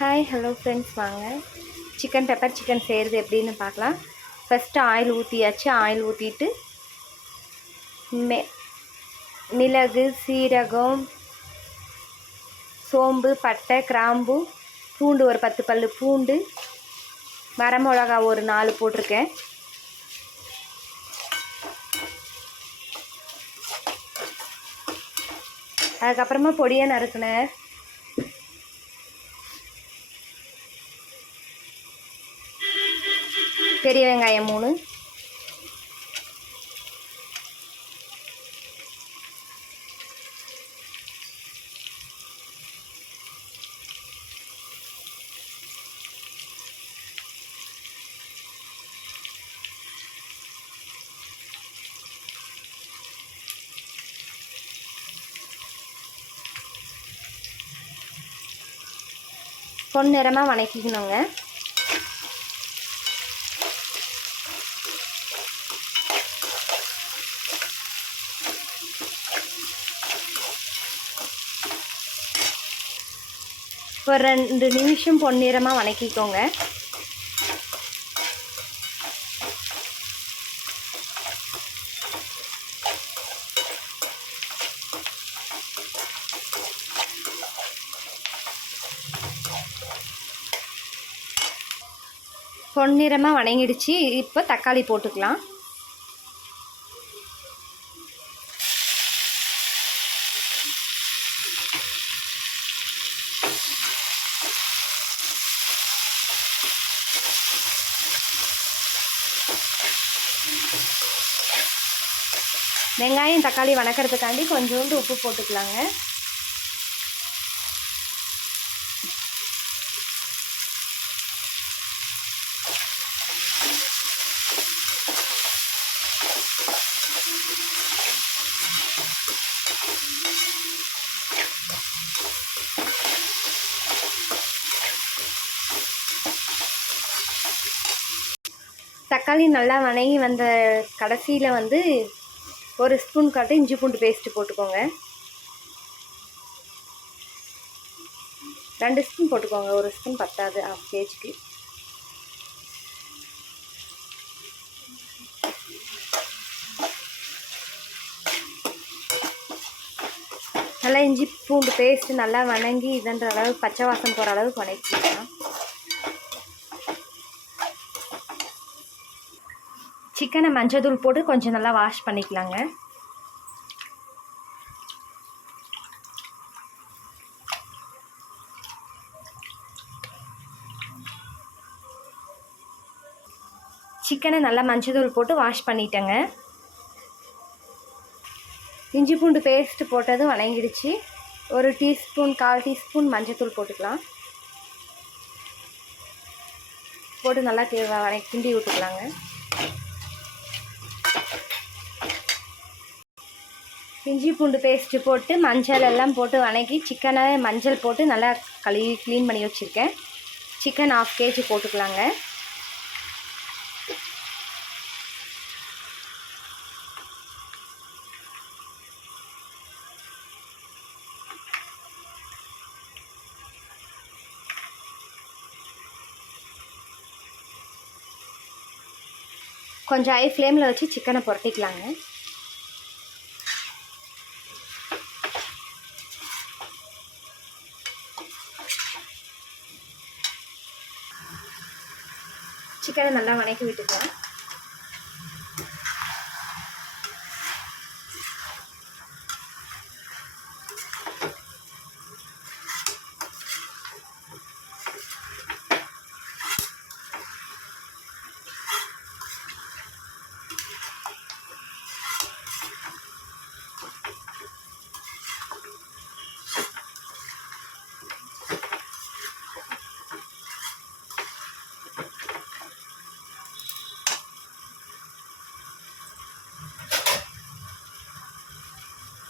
Hi hello friends வாங்க. Chicken pepper chicken செய்கிறது எப்படின்னு பார்க்கலாம். ஃபஸ்ட்டு ஆயில் ஊற்றியாச்சு ஆயில் ஊற்றிட்டு மெ மிளகு சீரகம் சோம்பு பட்டை கிராம்பு பூண்டு ஒரு பத்து பல் பூண்டு வரமிளகா ஒரு நாலு போட்டிருக்கேன். அதுக்கப்புறமா பொடியை நறுக்கினேன். பெரிய வெங்காயம் மூணு. பொன்னிறமாக வணக்கிக்கணுங்க. ஒரு ரெண்டு நிமிஷம் பொன்னிறமாக வணக்கிக்கோங்க. பொன்னிறமாக வணங்கிடுச்சு. இப்போ தக்காளி போட்டுக்கலாம். வெங்காயம் தக்காளி வணக்கிறதுக்காண்டி கொஞ்சோண்டு உப்பு போட்டுக்கலாங்க. தக்காளி நல்லா வணங்கி வந்த கடைசியில் வந்து ஒரு ஸ்பூன் காட்டு இஞ்சி பூண்டு பேஸ்ட்டு போட்டுக்கோங்க. ரெண்டு ஸ்பூன் போட்டுக்கோங்க. ஒரு ஸ்பூன் பத்தாது. ஆஃப் கேஜிக்கு நல்லா இஞ்சி பூண்டு பேஸ்ட்டு நல்லா வணங்கி இதுன்ற அளவுக்கு பச்சை வாசம் போகிற அளவுக்கு வணக்கிக்கலாம். சிக்கனை மஞ்சள் போட்டு கொஞ்சம் நல்லா வாஷ் பண்ணிக்கலாங்க. சிக்கனை நல்லா மஞ்சள் போட்டு வாஷ் பண்ணிட்டேங்க. இஞ்சி பூண்டு பேஸ்ட் போட்டதும் வணங்கிடுச்சு ஒரு டீஸ்பூன் கால் டீஸ்பூன் மஞ்சத்தூள் போட்டுக்கலாம். போட்டு நல்லா கிண்டி விட்டுக்கலாங்க. இஞ்சி பூண்டு பேஸ்ட்டு போட்டு மஞ்சள் எல்லாம் போட்டு வணக்கி சிக்கனை மஞ்சள் போட்டு நல்லா கழுவி க்ளீன் பண்ணி வச்சுருக்கேன். சிக்கன் ஆஃப் கேஜி போட்டுக்கலாங்க. கொஞ்சம் ஹை ஃப்ளேமில் வச்சு சிக்கனை புரட்டிக்கலாங்க. சிக்கனை நல்லா வணக்கி விட்டுக்கலாம்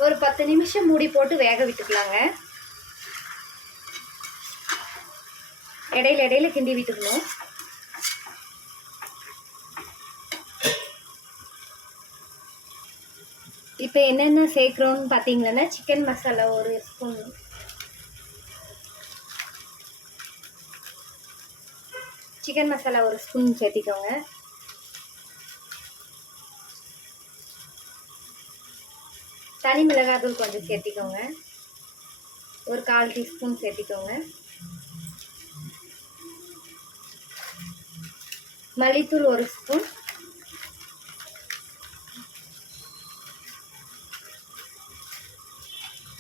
ஒரு பத்து நிமிஷம் மூடி போட்டு வேக விட்டுக்கலாங்க. இடையில இடையில கிண்டி விட்டுக்கணும். இப்போ என்னென்ன சேர்க்குறோன்னு பார்த்தீங்கன்னா சிக்கன் மசாலா ஒரு ஸ்பூன் சிக்கன் மசாலா ஒரு ஸ்பூன் சேர்த்திக்கோங்க. தனி மிளகாத்தூள் கொஞ்சம் சேர்த்திக்கோங்க. ஒரு கால் டீஸ்பூன் சேர்த்திக்கோங்க. மல்லித்தூள் ஒரு ஸ்பூன்.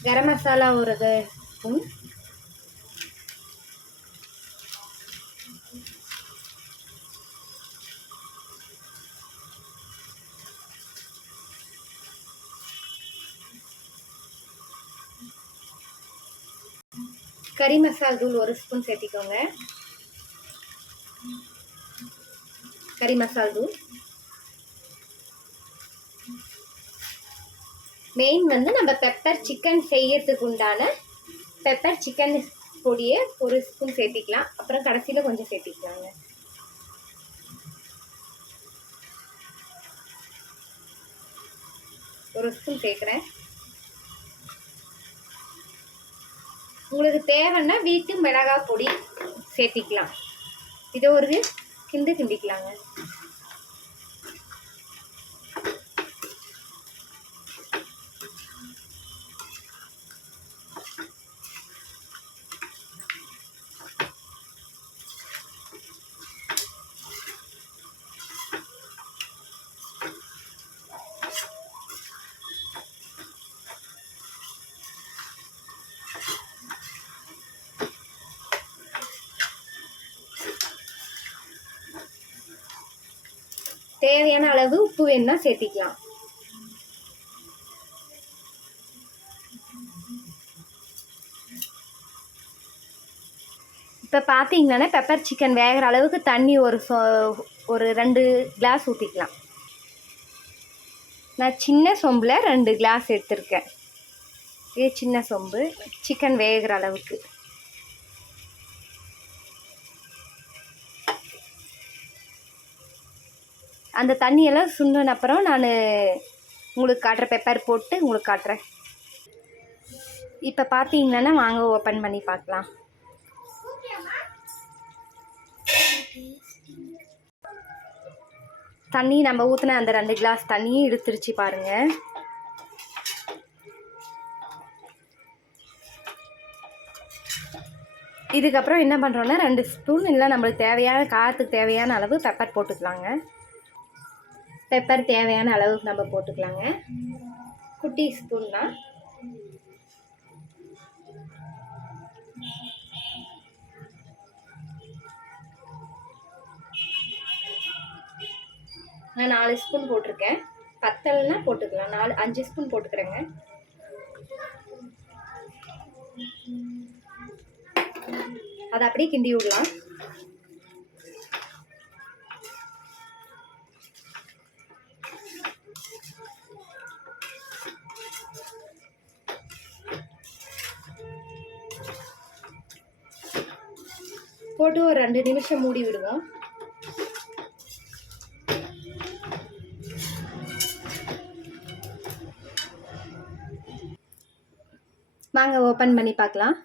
கரம் மசாலா ஒரு ஸ்பூன். கறி மசால் தூள் ஒரு ஸ்பூன் சேர்த்திக்கோங்க. கறி மசால் தூள். மெயின் வந்து நம்ம பெப்பர் சிக்கன் செய்யறதுக்கு உண்டான பெப்பர் சிக்கன் பொடியை ஒரு ஸ்பூன் சேர்த்திக்கலாம். அப்புறம் கடைசியில் கொஞ்சம் சேர்த்திக்கலாங்க. ஒரு ஸ்பூன் சேர்க்குறேன். உங்களுக்கு தேவைன்னா வீட்டு மிளகாய் பொடி சேர்த்திக்கலாம். இதை ஒரு கிண்டு கிண்டிக்கலாங்க. தேவையான அளவு உப்பு வேணும்னா சேர்த்திக்கலாம். இப்போ பார்த்தீங்கன்னா பெப்பர் சிக்கன் வேகிற அளவுக்கு தண்ணி ஒரு சொ ஒரு ரெண்டு கிளாஸ் ஊற்றிக்கலாம் நான் சின்ன சொம்பில் ரெண்டு கிளாஸ் எடுத்திருக்கேன். இது சின்ன சொம்பு சிக்கன் வேகிற அளவுக்கு. அந்த தண்ணியெல்லாம் சுண்டின அப்புறம் நான் உங்களுக்கு காட்டுற பெப்பர் போட்டு உங்களுக்கு காட்டுறேன். இப்போ பார்த்தீங்கன்னா வாங்க ஓப்பன் பண்ணி பார்க்கலாம். தண்ணி நம்ம ஊற்றின அந்த ரெண்டு கிளாஸ் தண்ணியும் இழுத்துருச்சு பாருங்க. இதுக்கப்புறம் என்ன பண்ணுறோன்னா ரெண்டு ஸ்பூன் இல்லை நம்மளுக்கு தேவையான காரத்துக்கு தேவையான அளவு பெப்பர் போட்டுக்கலாங்க. பெப்பர் தேவையான அளவுக்கு நம்ம போட்டுக்கலாங்க. குட்டி ஸ்பூன் தான். நான் நாலு ஸ்பூன் போட்டிருக்கேன். பத்தல்னா போட்டுக்கலாம். நாலு அஞ்சு ஸ்பூன் போட்டுக்கிறேங்க. அதை அப்படியே கிண்டி விடலாம். போட்டு ஒரு ரெண்டு நிமிஷம் மூடி விடுவோம். வாங்க ஓப்பன் பண்ணி பார்க்கலாம்.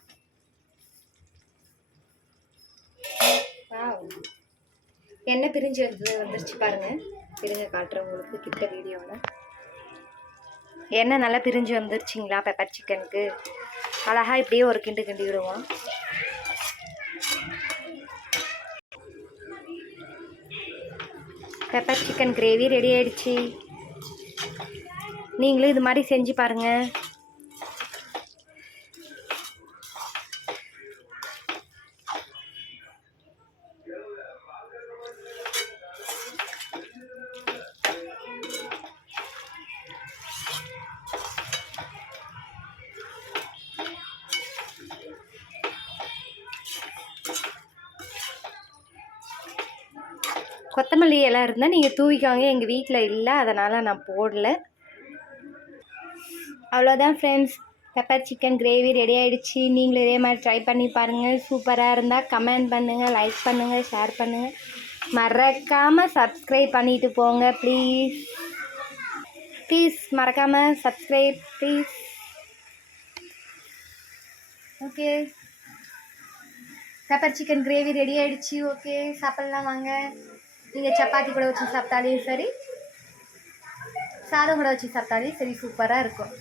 என்ன எண்ணெய் பிரிஞ்சு வந்து வந்துருச்சு பாருங்க. பிரிஞ்ச காட்டுறேன் உங்களுக்கு கிட்ட வீடியோவில் எண்ணெய் நல்லா பிரிஞ்சு வந்துருச்சுங்களா பெப்பர் சிக்கனுக்கு அழகாக இப்படியே ஒரு கிண்டு கிண்டி விடுவோம். பெப்பர் சிக்கன் கிரேவி ரெடி ஆயிடுச்சு. நீங்களும் இது மாதிரி செஞ்சு பாருங்கள் கொத்தமல்லி எல்லாம் இருந்தால் நீங்கள் தூவிக்காங்க. எங்கள் வீட்டில் இல்லை. அதனால் நான் போடல. அவ்வளோதான் friends pepper chicken gravy ready ஆகிடுச்சு நீங்களும் இதே மாதிரி ட்ரை பண்ணி பாருங்கள் சூப்பராக இருந்தால் கமெண்ட் பண்ணுங்கள் லைக் பண்ணுங்கள் ஷேர் பண்ணுங்கள் மறக்காமல் சப்ஸ்கிரைப் பண்ணிட்டு போங்க ப்ளீஸ் ப்ளீஸ் மறக்காமல் subscribe please okay pepper chicken gravy ready ஆகிடுச்சி ஓகே சாப்பிட்லாம் வாங்க. நீங்கள் சப்பாத்தி கூட வச்சு சாப்பிட்டாலும் சரி சாதம் கூட வச்சு சாப்பிட்டாலும் சரி சூப்பராக இருக்கும்.